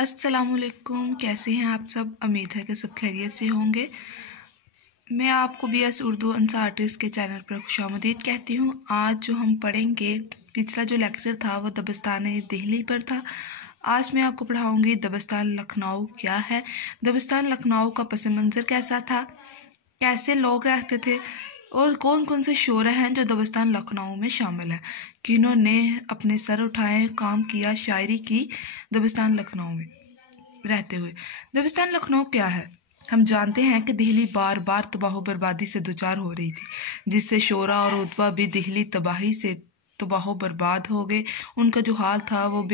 अस्सलामुअलैकुम, कैसे हैं आप सब। उम्मीद है कि सब खैरियत से होंगे। मैं आपको BS उर्दू आंसर आर्टिस्ट के चैनल पर खुशामदीद कहती हूँ। आज जो हम पढ़ेंगे, पिछला जो लेक्चर था वो दबिस्तान दिल्ली पर था। आज मैं आपको पढ़ाऊँगी दबिस्तान लखनऊ क्या है, दबिस्तान लखनऊ का पस मंज़र कैसा था, कैसे लोग रहते थे और कौन कौन से शोरा हैं जो दबिस्तान लखनऊ में शामिल है, किन्होंने अपने सर उठाए, काम किया, शायरी की दबिस्तान लखनऊ में रहते हुए। दबिस्तान लखनऊ क्या है? हम जानते हैं कि दिल्ली बार बार तबाह बर्बादी से दुचार हो रही थी, जिससे शोरा और रुतबा भी दिल्ली तबाही से तबाह बर्बाद हो गए। उनका जो हाल था वो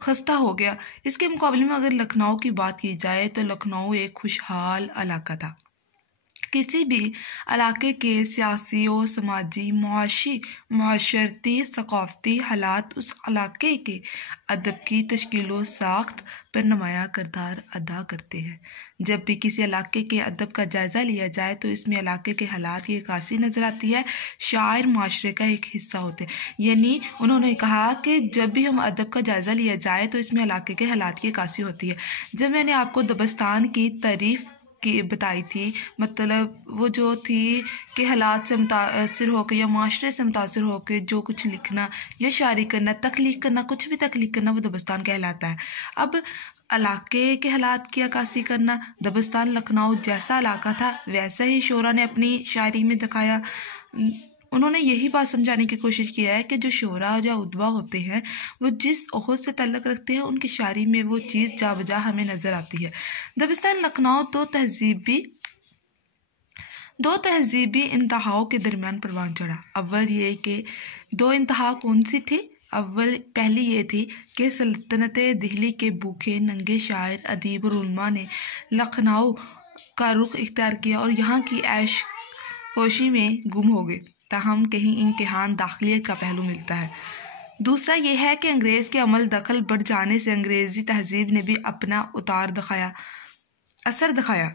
खस्ता हो गया। इसके मुकाबले में अगर लखनऊ की बात की जाए तो लखनऊ एक खुशहाल इलाका था। किसी भी इलाके के सियासी और समाजी, माशरती, सकाफती हालात उस इलाके के अदब की तश्कील व साख्त पर नुमायाँ किरदार अदा करते हैं। जब भी किसी इलाके के अदब का जायज़ा लिया जाए तो इसमें इलाके के हालात की अक्कासी नज़र आती है। शायर माशरे का एक हिस्सा होते हैं। यानी उन्होंने कहा कि जब भी हम अदब का जायज़ा लिया जाए तो इसमें इलाके के हालात की अक्कासी होती है। जब मैंने आपको दबिस्तान की तारीफ़ की बताई थी, मतलब वो जो थी कि हालात से मुतासिर होकर या माशरे से मुतासिर होकर जो कुछ लिखना या शायरी करना, तख्लीक करना, कुछ भी तख्लीक करना, वो दबिस्तान कहलाता है। अब इलाके के हालात की अक्कासी करना, दबिस्तान लखनऊ जैसा इलाका था वैसा ही शोरा ने अपनी शायरी में दिखाया। उन्होंने यही बात समझाने की कोशिश किया है कि जो शोरा या उद्बा होते हैं वो जिस ओहद से तल्लक रखते हैं उनकी शायरी में वो चीज़ जा बजा हमें नज़र आती है। दबिस्तान लखनऊ दो तहजीबी इंतहाओं के दरमियान परवान चढ़ा। अव्वल ये कि दो इंतहा कौन सी थी? पहली ये थी कि सल्तनत दिल्ली के भूखे नंगे शायर, अदीब और उलमा ने लखनऊ का रुख इख्तियार किया और यहाँ की ऐश खोशी में गुम हो गए। ताहम कहीं इम्तिहान दाखिलियत का पहलू मिलता है। दूसरा यह है कि अंग्रेज़ के अमल दखल बढ़ जाने से अंग्रेज़ी तहजीब ने भी अपना असर दिखाया,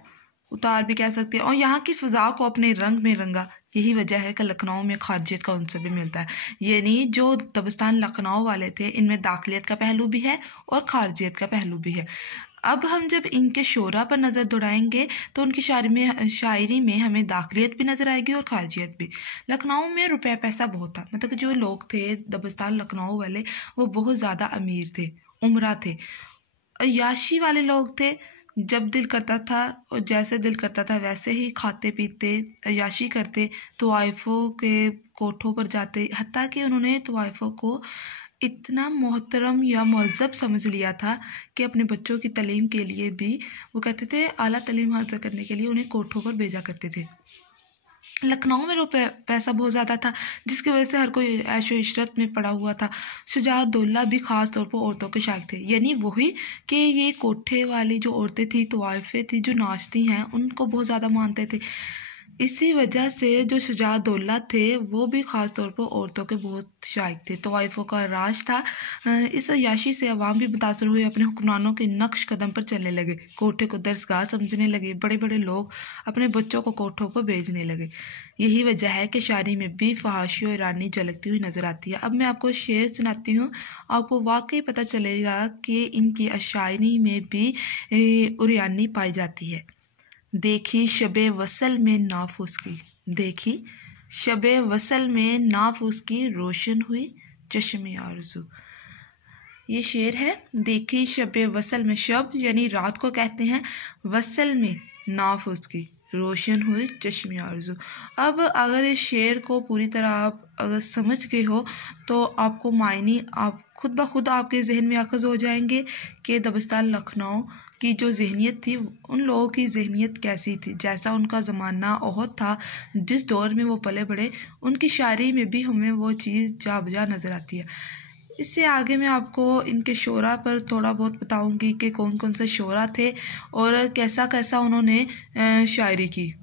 उतार भी कह सकते हैं, और यहाँ की फ़िज़ा को अपने रंग में रंगा। यही वजह है कि लखनऊ में खारजियत का उनसर भी मिलता है। यानी जो दबिस्तान लखनऊ वाले थे इनमें दाखिलियत का पहलू भी है और खारजियत का पहलू भी है। अब हम जब इनके शोरा पर नज़र दौड़ाएंगे तो उनकी शायरी में हमें दाखिलियत भी नज़र आएगी और खारजियत भी। लखनऊ में रुपया पैसा बहुत था, मतलब जो लोग थे दबिस्तान लखनऊ वाले वो बहुत ज़्यादा अमीर थे, उमरा थे, अय्याशी वाले लोग थे। जब दिल करता था और जैसे दिल करता था वैसे ही खाते पीते, अय्याशी करते, तवाइफ़ों के कोठों पर जाते। हत्ता कि उन्होंने तवाइफ़ों को इतना मोहतरम या मुअज़्ज़ब समझ लिया था कि अपने बच्चों की तालीम के लिए भी वो कहते थे, आला तालीम हासिल करने के लिए उन्हें कोठों पर भेजा करते थे। लखनऊ में रुपये पैसा बहुत ज़्यादा था जिसकी वजह से हर कोई ऐशो इशरत में पड़ा हुआ था। शुजाअत-दौला भी ख़ास तौर पर औरतों के शायक थे। यानी वही कि ये कोठे वाली जो औरतें थी, तवाइफ़ें थी जो नाचती हैं, उनको बहुत ज़्यादा मानते थे। इसी वजह से जो शुजाअत-दौला थे वो भी ख़ास तौर पर औरतों के बहुत शायक थे। तवाइफ़ों का राज था। इस अय्याशी से अवाम भी मुतासर हुए, अपने हुक्मरानों के नक्श कदम पर चलने लगे, कोठे को दरसगाह समझने लगे, बड़े बड़े लोग अपने बच्चों को कोठों पर भेजने लगे। यही वजह है कि शायरी में भी फहाशी और ईरानी झलकती हुई नज़र आती है। अब मैं आपको शेर सुनाती हूँ, आपको वाकई पता चलेगा कि इनकी शायरी में भी ईरानी पाई जाती है। देखी शबे वसल में नाफ उसकी, देखी शबे वसल में नाफ उसकी, रोशन हुई चश्मे आरज़ू। ये शेर है। देखी शबे वसल में, शब यानी रात को कहते हैं, वसल में नाफ उसकी, रोशन हुई चश्मे आरज़ू। अब अगर इस शेर को पूरी तरह आप अगर समझ गए हो तो आपको मायने आप खुद ब खुद आपके जहन में अखज़ हो जाएंगे कि दबिस्तान लखनऊ की जो जहनीत थी, उन लोगों की जहनीत कैसी थी, जैसा उनका ज़माना ओहद था, जिस दौर में वो पले बड़े, उनकी शायरी में भी हमें वो चीज़ जा बजा नज़र आती है। इससे आगे मैं आपको इनके शोरा पर थोड़ा बहुत बताऊंगी कि कौन कौन से शोरा थे और कैसा कैसा उन्होंने शायरी की।